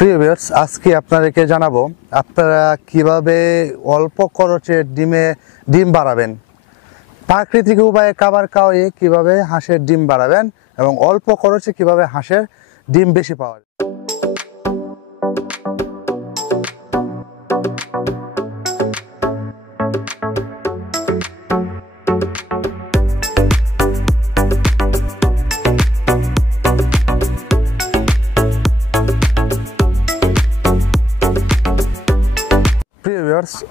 প্রিয় ভিউয়ার্স, আজকে আপনাদেরকে জানাবো আপনারা কিভাবে অল্প খরচে ডিম বাড়াবেন। প্রাকৃতিক উপায়ে খাবার খাওয়ায়ে কিভাবে হাঁসের ডিম বাড়াবেন এবং অল্প খরচে কিভাবে হাঁসের ডিম বেশি পাওয়া যায়।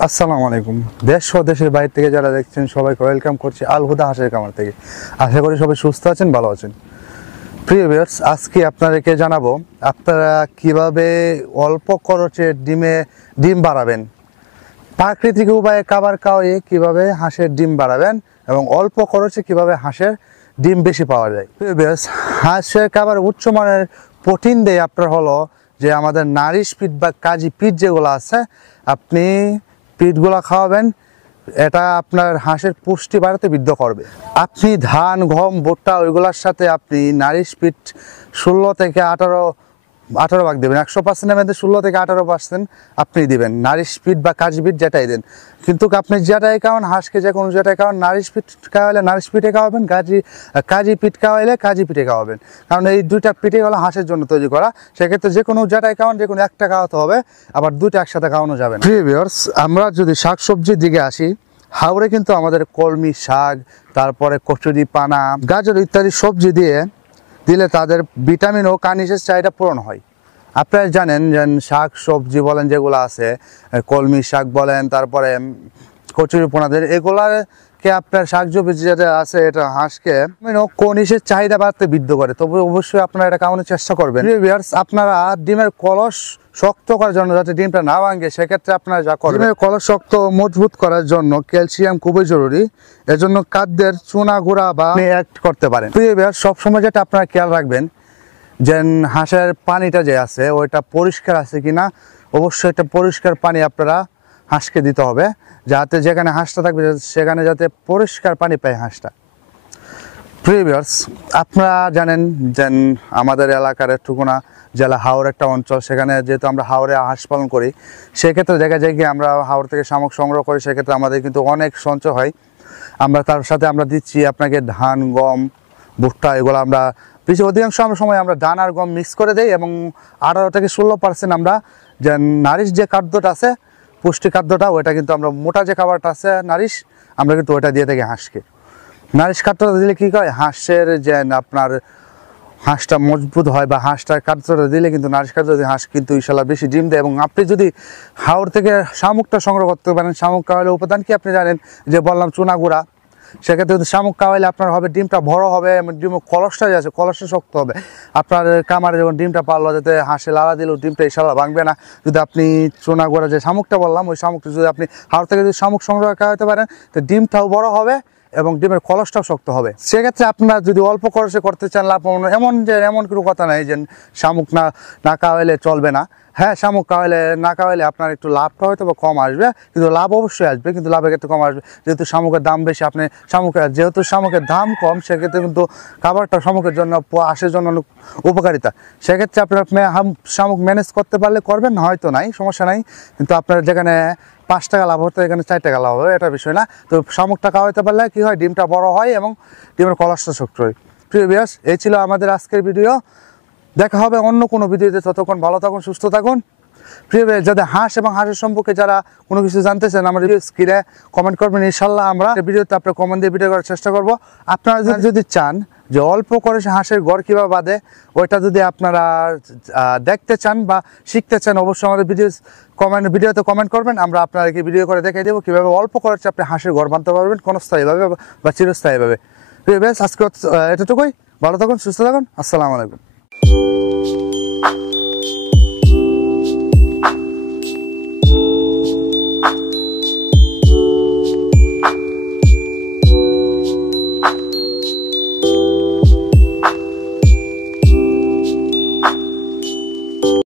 আসসালামু আলাইকুম। দেশ ও দেশের বাইরে থেকে যারা দেখছেন সবাইকে ওয়েলকাম করছি আল হুদা হাঁসের খামার থেকে। আশা করি সবাই সুস্থ আছেন, ভালো আছেন। প্রিয় ভিউয়ার্স, আজকে আপনাদেরকে জানাবো আপনারা কিভাবে অল্প খরচে ডিম বাড়াবেন। প্রাকৃতিক উপায়ে খাবার খাওয়ায়ে কিভাবে হাঁসের ডিম বাড়াবেন এবং অল্প খরচে কিভাবে হাঁসের ডিম বেশি পাওয়া যায়। প্রিয় ভিউয়ার্স, হাঁসের খাবার উচ্চমানের প্রোটিন দেয় আপনার হলো যে আমাদের নারিশ পিট বা কাজী পিট যেগুলো আছে, আপনি পিটগুলো খাওয়াবেন, এটা আপনার হাঁসের পুষ্টি বাড়াতে বৃদ্ধি করবে। আপনি ধান, গম, ভুট্টা ওইগুলোর সাথে আপনি নারিশ পিট 16 থেকে 18 ভাগ দেবেন। 100%-এর মধ্যে 16 থেকে 18% আপনি দিবেন নারিশ পিট বা কাজী পিট, যেটাই দেন। কিন্তু আপনি যেটাই খাওয়ান, হাঁসকে যে কোনো যেটাই খাওয়ান, নারিশ পিট খাওয়ালে নারিশ পিঠে খাওয়াবেন, কাজী পিট খাওয়াইলে কাজী পিঠে খাওয়াবেন। কারণ এই দুইটা পিঠে হলো হাঁসের জন্য তৈরি করা। সেক্ষেত্রে যে কোনো যেটাই খাওয়ান, যে কোনো একটা খাওয়াতে হবে, আবার দুইটা একসাথে খাওয়ানো যাবে না। প্রিয় ভিউয়ার্স, আমরা যদি শাকসবজির দিকে আসি, হাওড়ে কিন্তু আমাদের কলমি শাক, তারপরে কচুরি পানা, গাজর ইত্যাদি সবজি দিলে তাদের ভিটামিন ও খনিজের চাহিদা পূরণ হয়। আপনারা জানেন যে শাক সবজি বলেন যেগুলো আছে, কলমি শাক বলেন, তারপরে কচুরি পোনাদের, এগুলাকে আপনার শাক সবজি যেটা আছে, এটা হাঁসকে খনিজের চাহিদা বাড়তে বৃদ্ধি করে। তবে অবশ্যই আপনারা এটা খাওয়ানোর চেষ্টা করবেন। আপনারা ডিমের কলস শক্ত করার জন্য, যাতে ডিমটা না ভাঙে, সেক্ষেত্রে আপনারা যা করবেন, ডিমের কলস শক্ত মজবুত করার জন্য ক্যালসিয়াম খুবই জরুরি। এজন্য খাদ্যের চুনা গুঁড়া বা অ্যাড করতে পারেন। প্রিয় ভিউয়ার্স, সবসময় যেটা আপনারা খেয়াল রাখবেন যে হাঁসের পানিটা যে আছে ওইটা পরিষ্কার আছে কিনা। অবশ্যই একটা পরিষ্কার পানি আপনারা হাঁসকে দিতে হবে, যাতে যেখানে হাঁসটা থাকবে সেখানে যাতে পরিষ্কার পানি পায় হাঁসটা। প্রিয় ভিউয়ার্স, আপনারা জানেন যে আমাদের এলাকার টুকুনা জেলা হাওড় একটা অঞ্চল, সেখানে যেহেতু আমরা হাওড়ে হাঁস পালন করি, সেক্ষেত্রে দেখা যায় কি আমরা হাওড় থেকে শামুক সংগ্রহ করি, সেক্ষেত্রে আমাদের কিন্তু অনেক সঞ্চয় হয়। আমরা তার সাথে আমরা দিচ্ছি আপনাকে ধান, গম, ভুট্টা, এগুলো আমরা অধিকাংশ সময় আমরা ধান আর গম মিক্স করে দেই এবং 18 থেকে 16% আমরা যে নারিশ যে খাদ্যটা আছে, পুষ্টি খাদ্যটা, ওইটা কিন্তু আমরা মোটা যে খাবারটা আছে নারিশ, আমরা কিন্তু ওইটা দিয়ে থাকি হাঁসকে। নারিশ খাদ্যটা দিলে কী হয়, হাঁসের যে আপনার হাঁসটা মজবুত হয়, বা হাঁসটার খাদ্যটা দিলে কিন্তু নারিশ খাদ্য দিয়ে হাঁস কিন্তু ইনশাল্লাহ বেশি ডিম দেয়। এবং আপনি যদি হাওড় থেকে শামুকটা সংগ্রহ করতে পারেন, শামুক খাওয়ালে উপাদান কি আপনি জানেন, যে বললাম চুনা গুঁড়া, সেক্ষেত্রে যদি শামুক খাওয়াইলে আপনার হবে ডিমটা বড় হবে, ডিমের কলসটা যে আছে কলসটা শক্ত হবে। আপনার কামারে যখন ডিমটা পারলো, যাতে হাঁসে লালা দিলেও ডিমটা ইনশাল্লাহ ভাঙবে না। যদি আপনি চুনা গুঁড়া যে শামুকটা বললাম, ওই শামুকটা যদি আপনি হাওড় থেকে যদি শামুক সংগ্রহ খাওয়াতে পারেন, তো ডিমটাও বড় হবে এবং ডিমের কলসটাও শক্ত হবে। সেক্ষেত্রে আপনারা যদি অল্প খরচে করতে চান লাভ, এমন কোনো কথা নাই যে শামুক না খাওয়াইলে চলবে না। হ্যাঁ, শামুক না খাওয়াইলে আপনার একটু লাভটা হয়তো বা কম আসবে, কিন্তু লাভ অবশ্যই আসবে, কিন্তু লাভের ক্ষেত্রে কম আসবে। যেহেতু শামুকের দাম বেশি, যেহেতু শামুকের দাম কম, সেক্ষেত্রে কিন্তু খাবারটা শামুকের জন্য, হাঁসের জন্য অনেক উপকারিতা। সেক্ষেত্রে আপনার শামুক ম্যানেজ করতে পারলে করবেন, হয়তো নাই, সমস্যা নাই। কিন্তু আপনার যেখানে 5 টাকা লাভ হতো, এখানে 4 টাকা লাভ হবে, এটা বিষয় না। তো শামুকটা খাওয়াইতে পারলে কি হয়, ডিমটা বড় হয় এবং ডিমের কলসটা শক্ত হয়। প্রিয় ভিউয়ার্স, এই ছিল আমাদের আজকের ভিডিও। দেখা হবে অন্য কোনো ভিডিওতে। ততক্ষণ ভালো থাকুন, সুস্থ থাকুন। প্রিয় ভিউয়ার্স, যাদের হাঁস এবং হাঁসের সম্পর্কে যারা কোনো কিছু জানতে চান, আমার ভিডিও স্ক্রিনে কমেন্ট করবেন। ইনশাল্লাহ আমরা ভিডিওতে আপনার কমেন্ট দিয়ে ভিডিও করার চেষ্টা করব। আপনারা যদি চান যে অল্প করে হাঁসের ঘর কীভাবে বাঁধে, ওইটা যদি আপনারা দেখতে চান বা শিখতে চান, অবশ্যই আমাদের ভিডিওতে কমেন্ট করবেন। আমরা আপনাদেরকে ভিডিও করে দেখিয়ে দেবো কীভাবে অল্প খরচে আপনি হাঁসের ঘর বাঁধতে পারবেন, ক্ষণস্থায়ীভাবে বা চিরস্থায়ীভাবে। প্রিয় ভিউয়ার্স, আজকে এতটুকুই। ভালো থাকুন, সুস্থ থাকুন। আসসালামু আলাইকুম।